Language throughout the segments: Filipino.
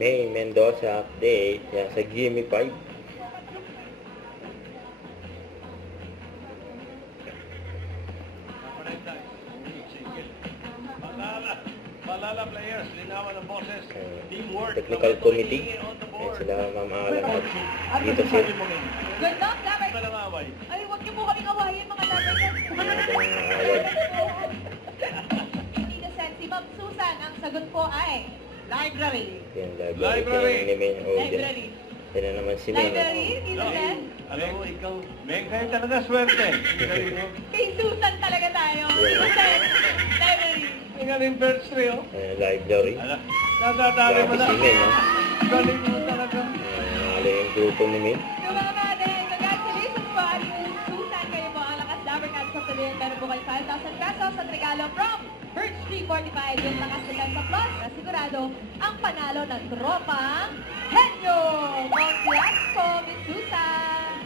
May Mendoza update yan sa Gimme 5. Malala players, linawan ng boses, teamwork. Technical committee. Yan sila Ma'am Alan at dito sir. Good luck, Labay! Malamaway. Ay, huwag niyo po kaming awayin, mga Labay. Hindi na sensi. Ma'am Susan, ang sagot po ay library. Yan, Library. Yan ang main audience. Library. Yan na naman si Ma'am. Library, Susan. Alam mo, ikaw, may kayo talaga swerte. Kay Susan talaga tayo. Susan, library. Ang galing birds tree, oh. Library. Natatali mo Grabe na. si Ming, ha? Galing mo talaga. Alay yung grupo ni Ming. So mga natin, congratulations po, Aling Susan. Kayo po ang lakas Dabber Cats sa tuloy. Meron po kayo 5,000 pesos at regalo from Birch 345. Yung lakas sa Plus na sigurado ang panalo ng tropang Henyo. Congrats po, Miss Susan.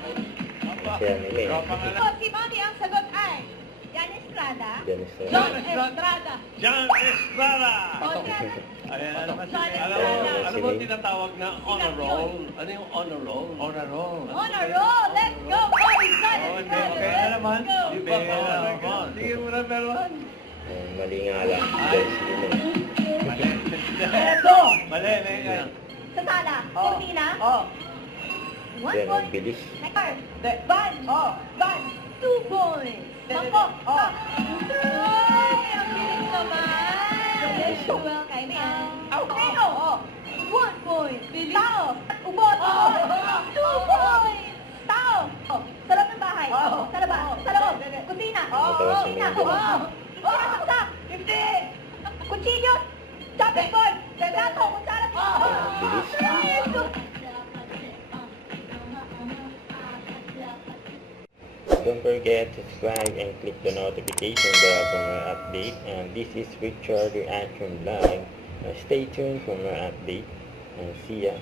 Siya ni Ming. So, si Mami ang sagot ay Jan Estrada. Yan is John Estrada. John Estrada. O, Jan. Ayan, alam mo, John alam Estrada. mo tinatawag na honor roll? Ano yung honor roll? Honor roll. On a roll. Let's go, boys. Jan Oh, hindi, Estrada. okay na naman. Let's go. Iba ka naman. Sige mo na, Belwan. Mali nga lang. Dahil si Ming. Mali. Eto. Mali, mali. Sa sala. Oh. Cortina. Oh. One Yan, ang point. bilis. Van. Oh. Van. 2 points. Mangkok. Oh. Ay, ang bilis naman. Yes, well, kay Mian. Teo. Oh. 1 point. Tao. Ubot. Oh. 2 points. Tao. Oh. Sa loob ng bahay. Oh. Sa labas. Sa loob. Kusina. Ito si Kusina. Ming. Oh. Saksak. Hindi. Kutsilyo. Chopping board. Plato. Kutsara. Bilis. Yes. Don't forget to subscribe and click the notification bell for more update. And this is Richard Reaction Live. Stay tuned for more update and see ya.